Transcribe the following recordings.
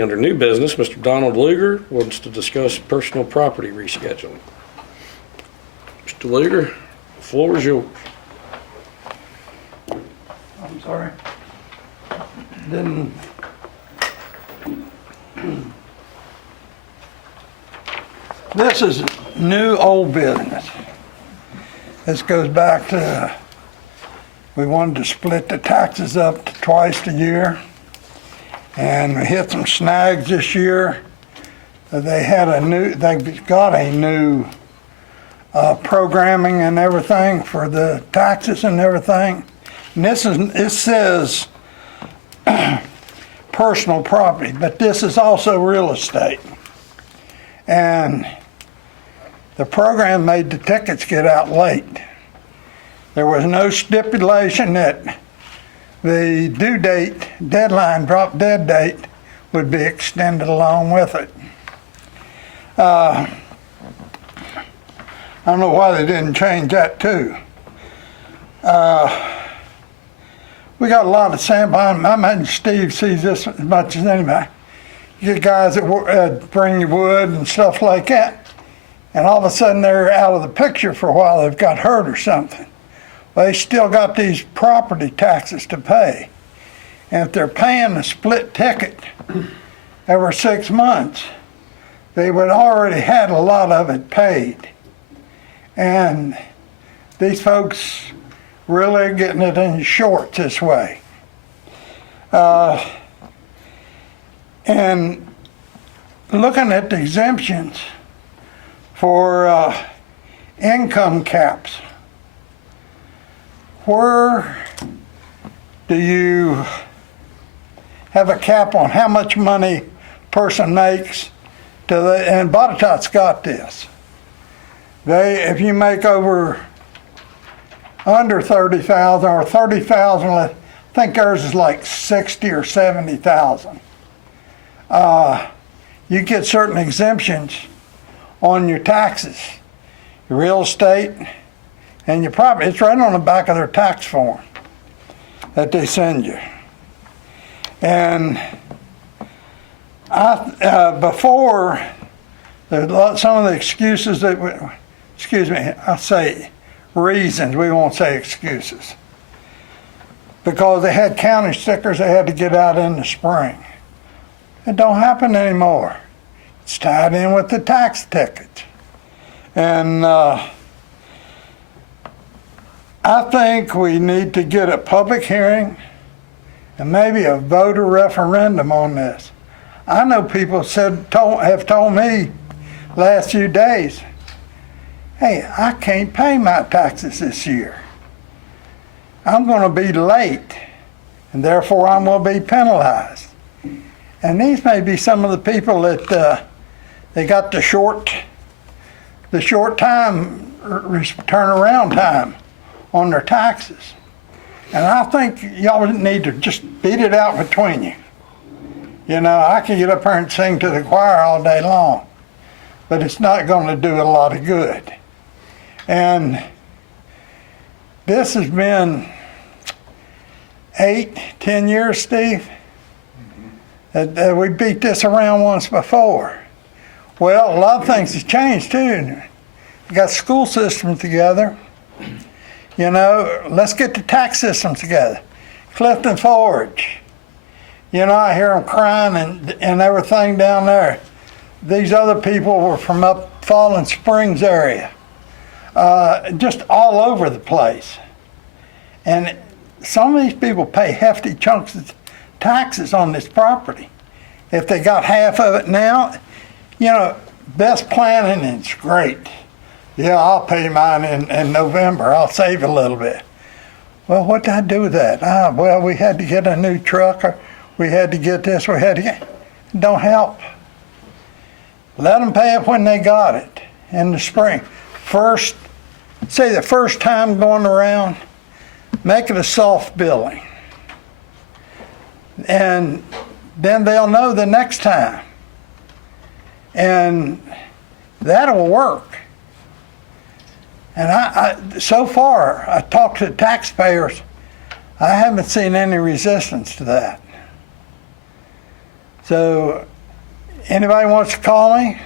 Under new business, Mr. Donald Lugar wants to discuss personal property rescheduling. Mr. Lugar, the floor is yours. I'm sorry. Didn't. This is new old business. This goes back to, we wanted to split the taxes up to twice a year. And we hit some snags this year. They've got a new programming and everything for the taxes and everything. And it says personal property, but this is also real estate. And the program made the tickets get out late. There was no stipulation that the due date, deadline, drop dead date would be extended along with it. I don't know why they didn't change that too. We got a lot of sample. I imagine Steve sees this as much as anybody. You get guys that bring you wood and stuff like that, and all of a sudden they're out of the picture for a while. They've got hurt or something. Well, they still got these property taxes to pay. And if they're paying a split ticket every 6 months, they would already had a lot of it paid. And these folks really are getting it in short this way. And looking at the exemptions for income caps, where do you have a cap on how much money a person makes? And Botetourt's got this. If you make under 30,000 or 30,000, I think theirs is like 60 or 70,000. You get certain exemptions on your taxes, your real estate, and your property. It's right on the back of their tax form that they send you. And before, some of the excuses that, I say reasons, we won't say excuses. Because they had county stickers they had to get out in the spring. It don't happen anymore. It's tied in with the tax ticket. And I think we need to get a public hearing and maybe a voter referendum on this. I know people have told me last few days, hey, I can't pay my taxes this year. I'm going to be late, and therefore I'm going to be penalized. And these may be some of the people that they got the short time turnaround time on their taxes. And I think y'all need to just beat it out between you. You know, I can get up here and sing to the choir all day long, but it's not going to do a lot of good. And this has been 8-10 years, Steve, that we beat this around once before. Well, a lot of things have changed too. You got school systems together. You know, let's get the tax systems together. Clifton Forge. You know, I hear them crying and everything down there. These other people were from up Fallen Springs area. Just all over the place. And some of these people pay hefty chunks of taxes on this property. If they got half of it now, you know, best planning is great. Yeah, I'll pay mine in November. I'll save a little bit. Well, what did I do with that? Well, we had to get a new truck, or we had to get this, we had to get. It don't help. Let them pay it when they got it in the spring. Say the first time going around, make it a soft billing. And then they'll know the next time. And that'll work. And I so far, I talked to taxpayers, I haven't seen any resistance to that. So anybody wants to call me,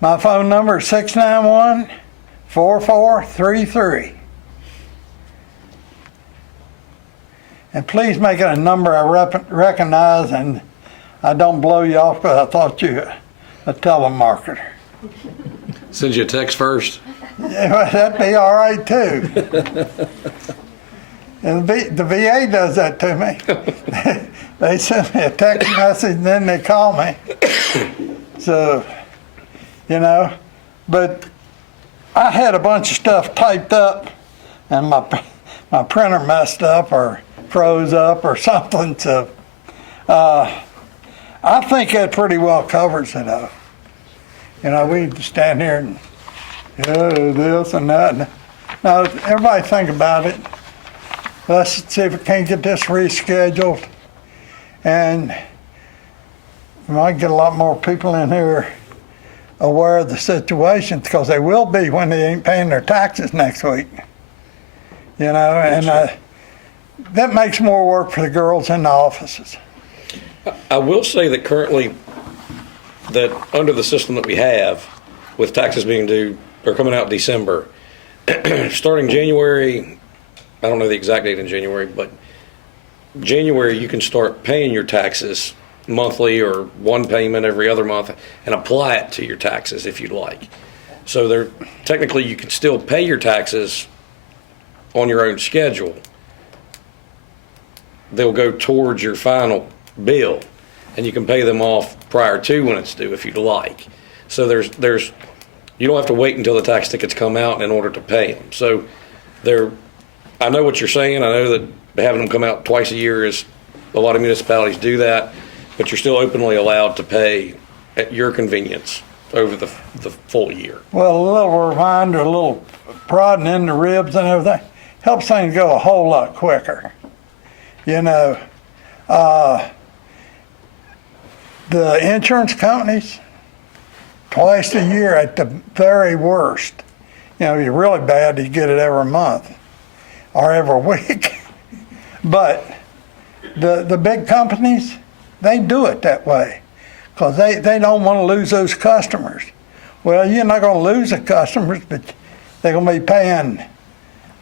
my phone number is 691-4433. And please make it a number I recognize and I don't blow you off because I thought you were a telemarketer. Send you a text first. Yeah, well, that'd be all right too. And the VA does that to me. They send me a text message and then they call me. So, but I had a bunch of stuff typed up and my printer messed up or froze up or something. So I think that pretty well covers it though. We stand here and this and that. Now, everybody think about it. Let's see if we can't get this rescheduled. And we might get a lot more people in here aware of the situation because they will be when they ain't paying their taxes next week. And that makes more work for the girls in the offices. I will say that currently, that under the system that we have, with taxes being due or coming out in December, starting January, I don't know the exact date in January, but January you can start paying your taxes monthly or one payment every other month and apply it to your taxes if you'd like. So technically you can still pay your taxes on your own schedule. They'll go towards your final bill and you can pay them off prior to when it's due if you'd like. So you don't have to wait until the tax tickets come out in order to pay them. So I know what you're saying. I know that having them come out twice a year is, a lot of municipalities do that, but you're still openly allowed to pay at your convenience over the full year. Well, a little reminder, a little prodding in the ribs and everything helps things go a whole lot quicker. The insurance companies, twice a year at the very worst. You're really bad, you get it every month or every week. But the big companies, they do it that way because they don't want to lose those customers. Well, you're not going to lose the customers, but they're going to be paying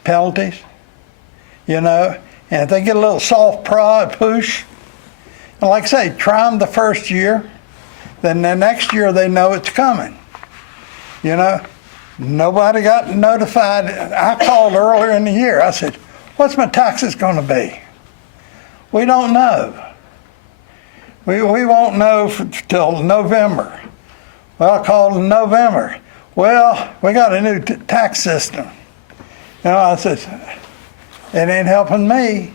penalties, and if they get a little soft prod push, and like I say, try them the first year, then the next year they know it's coming. Nobody got notified. I called earlier in the year. I said, what's my taxes going to be? We don't know. We won't know till November. Well, I called in November. Well, we got a new tax system. I said, it ain't helping me.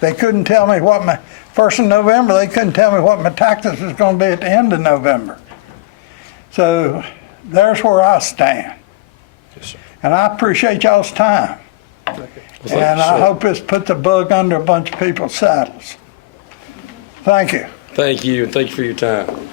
They couldn't tell me what my, first of November, they couldn't tell me what my taxes was going to be at the end of November. So there's where I stand. Yes, sir. And I appreciate y'all's time. And I hope this puts a bug under a bunch of people's saddles. Thank you. Thank you, and thank you for your time.